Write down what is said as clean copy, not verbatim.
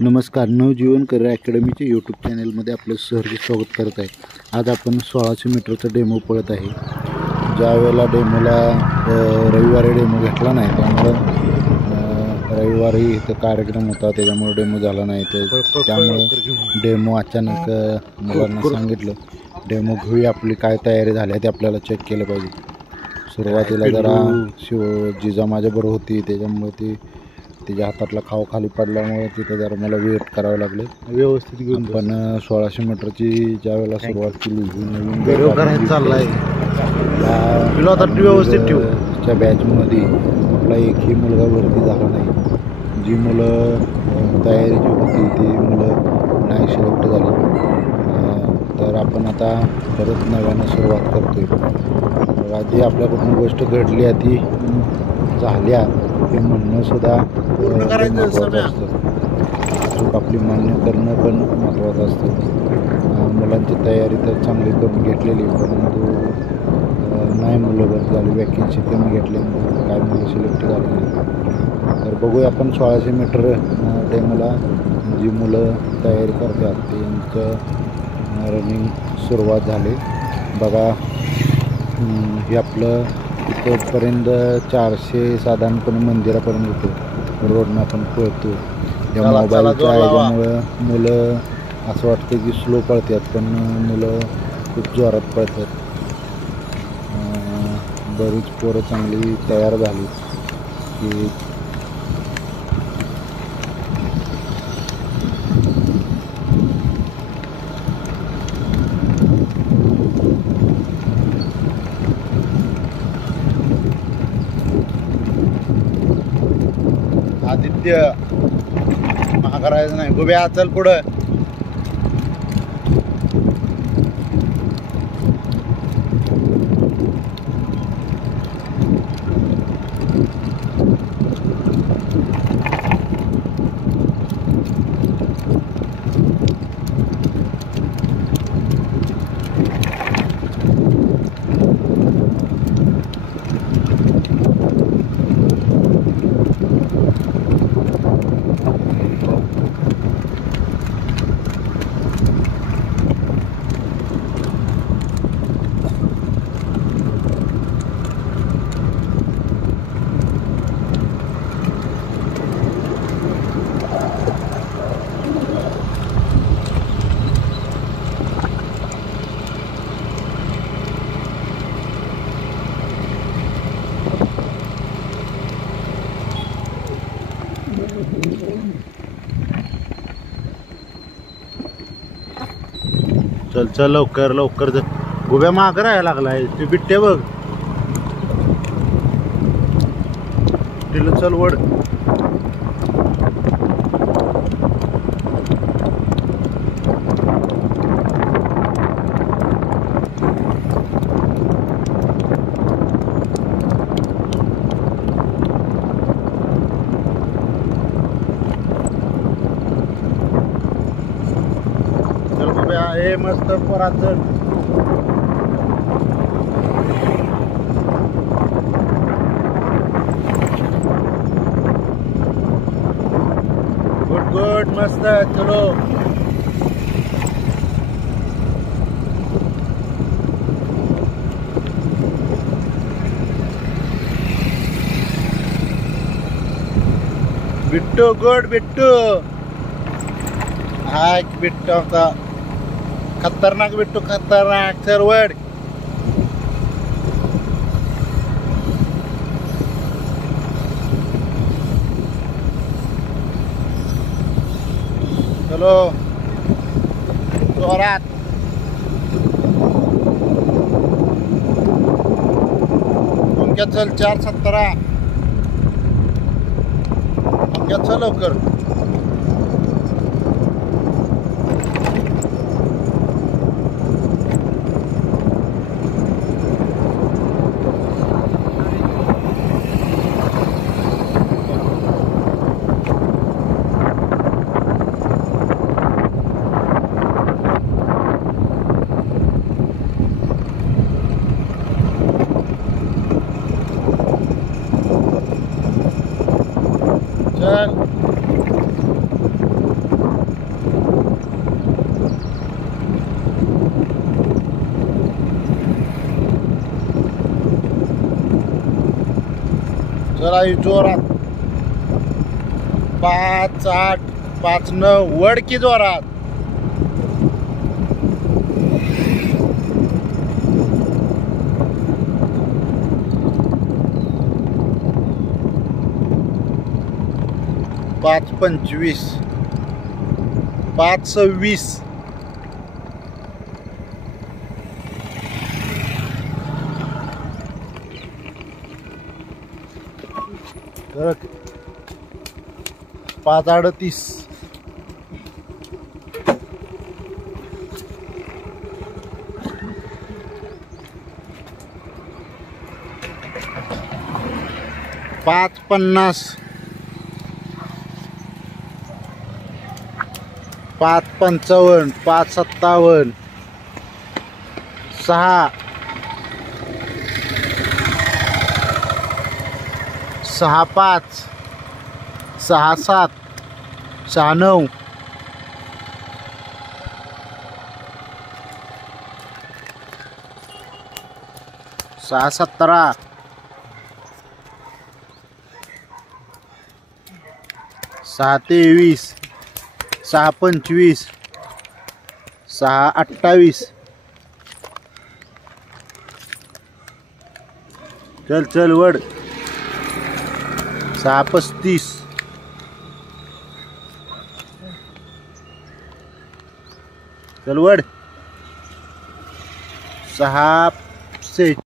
नमस्कार, नवजीवन career अकॅडमीच्या YouTube चॅनलमध्ये आपलं सहर्ष स्वागत करत आहे. आज आपण 1600 मीटरचा डेमो पळत आहे. ज्या वेळेला डेमोला रविवारी डेमो घेतला नाही, त्यामुळं रविवारी इथं कार्यक्रम होता, त्याच्यामुळे डेमो झाला नाही. त्यामुळं डेमो अचानक मुलांना सांगितलं डेमो घेऊया, आपली काय तयारी झाली आहे ते आपल्याला चेक केलं पाहिजे. सुरुवातीला जरा जिजा माझ्याबरोबर होती, त्याच्यामुळे तिच्या हातातला खाव खाली पडल्यामुळे तिथं जरा मला वेट करावं लागलं व्यवस्थित घेऊन. पण 1600 मीटरची ज्या वेळेला सुरुवात केली, नवीन चाललाय व्यवस्थित ठेवच्या बॅचमध्ये आपला एकही मुलगा वरती झाला नाही. जी मुलं तयारीची होती ती मुलं नाही सिलेक्ट झाली. तर आपण आता परत नव्यानं सुरुवात करतोय. आधी आपल्याकडून गोष्ट घडली आहे ती झाल्या हे म्हणणं सुद्धा महत्त्वाचं असतं. चूक आपली मान्य करणं पण महत्त्वाचं असतं. मुलांची तयारी तर चांगली करून घेतलेली, परंतु नाही मुलं बस झाली, वॅकेन्सी कमी घेतल्यामुळे काय मुलं सिलेक्ट झाली नाही. तर बघूया आपण 1600 मीटर डेमोला जी मुलं तयारी करतात त्यांचं रनिंग सुरुवात झाली. बघा, हे आपलं इथंपर्यंत 400 साधारणपणे मंदिरापर्यंत होतो. रोडनं आपण पळतो. या मोबाईलच्या ह्याच्यामुळं मुलं असं वाटतं की स्लो पळतात, पण मुलं खूप जोरात पळतात. बरीच पोरं चांगली तयार झाली की आदित्य महाराज नाही. गोब्या चल पुढं. चल चल लवकर लवकर. गोब्या मागं राहायला लागलाय. ते बिट्टे बघ तिला. चल वड. हे मस्त पोरात. गुड गुड मस्त. चलो बिट्टू. गुड बिट्टू. हाय बिट्टू होता. खतरनाक बिट्टू, खतरनाक. सरवड. चलो जोरात. तुमच्या चल 4:17. तुमच्या चल लवकर. चल जरा जोरात 5 8 5 9 वड की जोरात. पाच 25 5 26 5 38 5 50 5 55 5 57 6 6 5 6 7 6 9 6 17 6 23 6 25 6 28 चल चल वड 6 35 चल वड 6 6